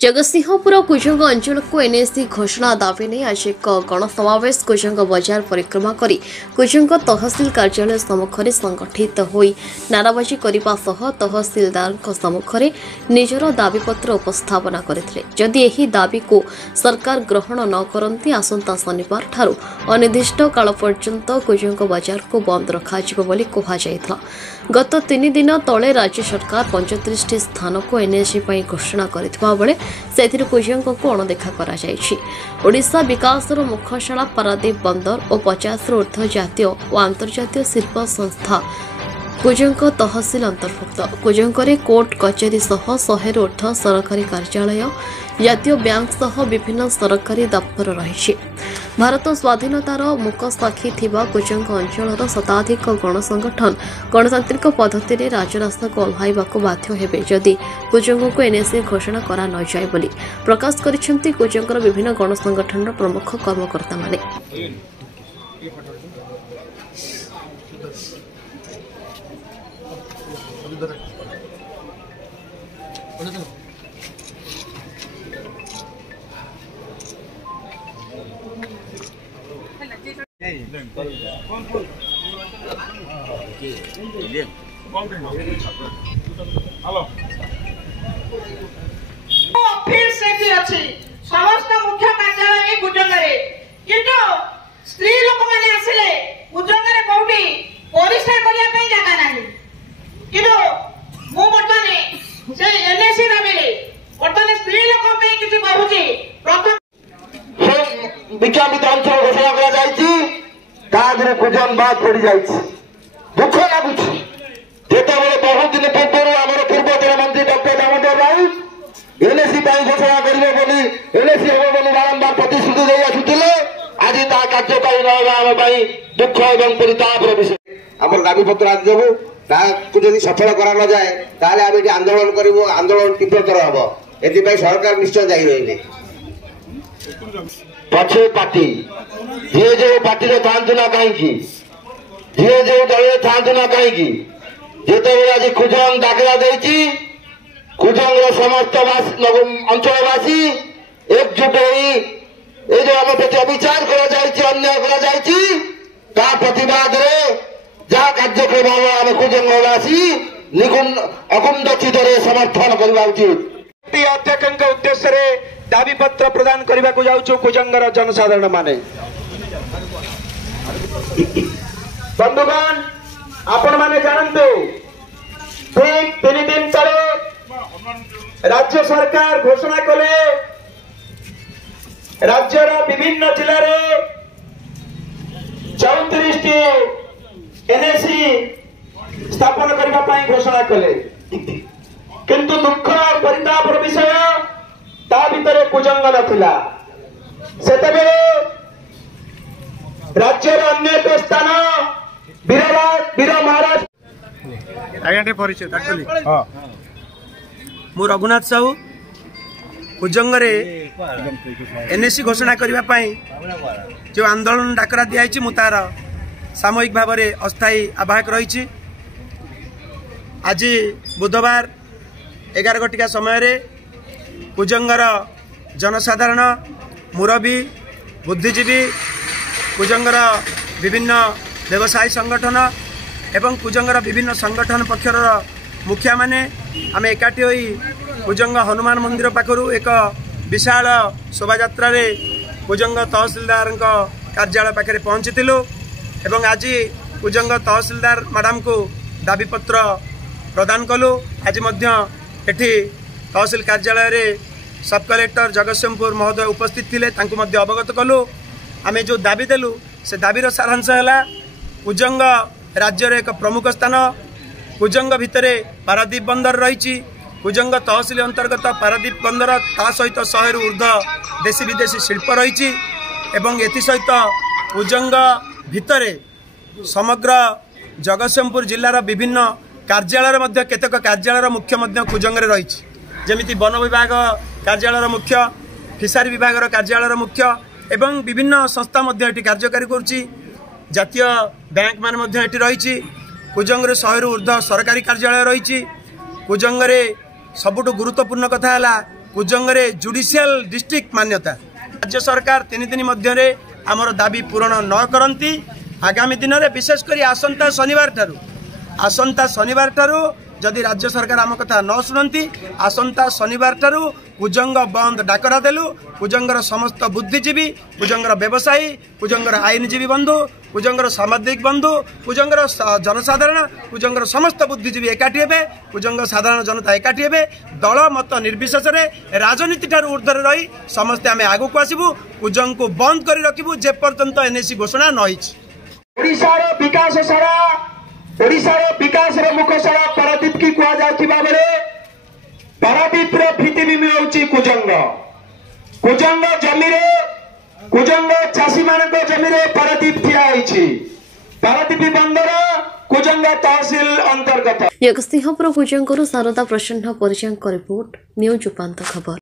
जगतसिंहपुर कुजंग अंचल को एनएसी घोषणा दाबी नहीं आज एक गणसमावेश कुजंग बजार परिक्रमा करी कुजंग तहसिल कार्यालय सम्मुखें संगठित होई नाराबाजी करने सह तहसिलदार सम्मुखें निजर दाबीपत्र उपस्थापना करथिले। जदि एही दाबी को सरकार ग्रहण न करती आसंता शनिवार ठारू अनिर्दिष्ट काल पर्यंत कुजंग बजार को बंद रखाजिबो बोली कहुଯାଇଥିଲା। गत 3 दिन तले राज्य सरकार 35 स्थान को एनएसी पर घोषणा करथिबा बेले सेथिर कुजंग को अणदेखा ओडिशा विकासर मुख्यशाला पारादीप बंदर और 50 ऊर्ध्व जातीय और अंतर्जातीय शिल्प संस्था कुजंग तहसिल अंतर्भुक्त। कुजंगरे कोर्ट कचेरी सह 100 ऊर्ध्व सरकारी कार्यालय जातीय बैंक सह विभिन्न सरकारी दफ्तर रही। भारत स्वाधीनतार मुक साक्षी थिबा कुजंग अंचल शताधिक गणसंगठन गणतांत्रिक पद्धति राजरास्ता को ओह्लाइबाकू बाध्य हेबे जदि कुजंग को एनएसी घोषणा करा न जाए बोली प्रकाश करिसेंती कुजंगर विभिन्न गणसंगठन प्रमुख कर्मकर्ता माने। फिर से भी अच्छी समस्त मुख्य कार्यालय कुजंगरे किंतु स्त्री लोक माने आसिले कुजंगरे कोठी परिश्रम करिया पे जगह नाही किंतु मो बर्तने से एनएसी रबिले बर्तने स्त्री लोक पे किछि कहूची प्रथम विज्ञापित अंचल घोषणा करा जायछि तादरे कुजंग बात पड़ी जायछि दुख लागुछि जेतेबेले बहुत दिन पूर्व हमर पूर्वतन मंत्री डॉक्टर दामोदर राउत एनएसी पाई घोषणा करिवे बोली एनएसी हो बोली बारंबार प्रतिश्रुति दे आसुतिले आज ता कार्यकारी रहबा हम पाई दुख एवं परितापर विषय हमर दाबी पत्र आज देबो ताकू जदि सफल करा न जाए ताले आबे आंदोलन करिवो आंदोलन तीव्रतर हबो एथि पाई सरकार निश्चय जाई रहिबे पछे पार्टी जे जो पार्टी रे थांतु ना कहीं जे जो दल थांतु ना कहीं जेते आज कुजंग दाखला देछि कुजंग समस्त अंचलवासी एकजुट होई ए जो हम प्रति अविचार करा जायछि अन्याय करा जायछि ता प्रतिवाद रे जा कार्यक्रम हम कुजंगवासी निकुंड अकुंड चितरे समर्थन करबा उचित अध्यक्ष उद्देश्य रे दाबी पत्र प्रदान करने को जाऊँ कुजंगर जनसाधारण माने बंधुगण आपण माने जानते ठीक 3 दिन तले राज्य सरकार घोषणा कले राज्यर विभिन्न जिले रे 34 एनएसी स्थापन करने पाई घोषणा कले किंतु दुख और परितापर विषय ता भितर कुजंग नथिला सेतेबेले राज्यर अन्य एक स्थान वीर महाराज आगे परिचय एक्चुअली मु रघुनाथ साहू कुजंगरे एनएसी घोषणा करने पाई जो आंदोलन डाकरा दिखाई मु तार सामूहिक भाव में अस्थायी आवाहक रही। आज बुधवार 11 घटिका समय कुजंगर जनसाधारण मुरबी बुद्धिजीवी कुजंगर विभिन्न व्यवसायी संगठन एवं कुजंगर विभिन्न संगठन पक्षर मुखिया माने आम एकाठी होई कुजंग हनुमान मंदिर पाखरु एक विशाल शोभा यात्रा कुजंग तहसिलदार कार्यालय पाखे पहुंचीलु एवं आज कुजंग तहसिलदार मैडम को दाबीपत्र प्रदान कलु। आज एठी तहसिल कार्यालय रे सब कलेक्टर जगतसिंहपुर महोदय उपस्थित थिले तांको मध्य अवगत कलु। आमे जो दाबी देलु से दाबीर सारांश है कुजंग राज्यर एक प्रमुख स्थान कुजंग भितरे पारादीप बंदर रही कुजंग तहसिल अंतर्गत पारादीप बंदर ता सहित 100 ऊर्ध्व देशी विदेशी शिल्प रही एवं एथि सहित कुजंग भितरे समग्र जगतसिंहपुर जिलार विभिन्न कार्यालय केतक कार्यालय मुख्य कुजंग रही जमिति वन विभाग कार्यालय मुख्य फिसारी विभाग कार्यालय मुख्य एवं विभिन्न संस्था कार्यकारी करुच्ची जातीय बैंक मान रही कुजंगरे 100 ऊर्ध्व सरकारी कार्यालय रही कुजंगरे सबुठ गुरुत्वपूर्ण कथा है कुजंगरे जुडिशियल डिस्ट्रिक्ट मान्यता राज्य सरकार 3 दिन मध्य आमर दाबी पूरण न करती आगामी दिन में विशेषकर आसंता शनिवार ठारू जदि राज्य सरकार आम कथा न शुणती आसंता शनिवार ठारू कुजंग बंद डाकरा देलु कुजंगर समस्त बुद्धिजीवी कुजंगर व्यवसायी कुजंगर आईनजीवी बंधु कुजंगर सामाजिक बंधु कुजंगर जनसाधारण कुजंगर समस्त बुद्धिजीवी एकाठी हेबे कुजंग साधारण जनता एकाठी हेबे दल मत निर्विशेष राजनीति ठारू ऊर्ध्वर रही समस्ते आम आगू आसबू कुजंग को बंद कर रखिबू जे पर्यंत एनएसी घोषणा न ओडिशार विकास मुख सड़क पारादीप की कहुवा बेले पारादीप भित्तिभूमि होउची कुजंग कुजंग जमी कुजंग चाषी मान जमी पारादीप ठिया पारादीप बंदर कुजंग तहसिल अंतर्गत जगतसिंहपुर कुजंगरू शारदा प्रसन्न परिचय रिपोर्ट न्यूज उपांत खबर।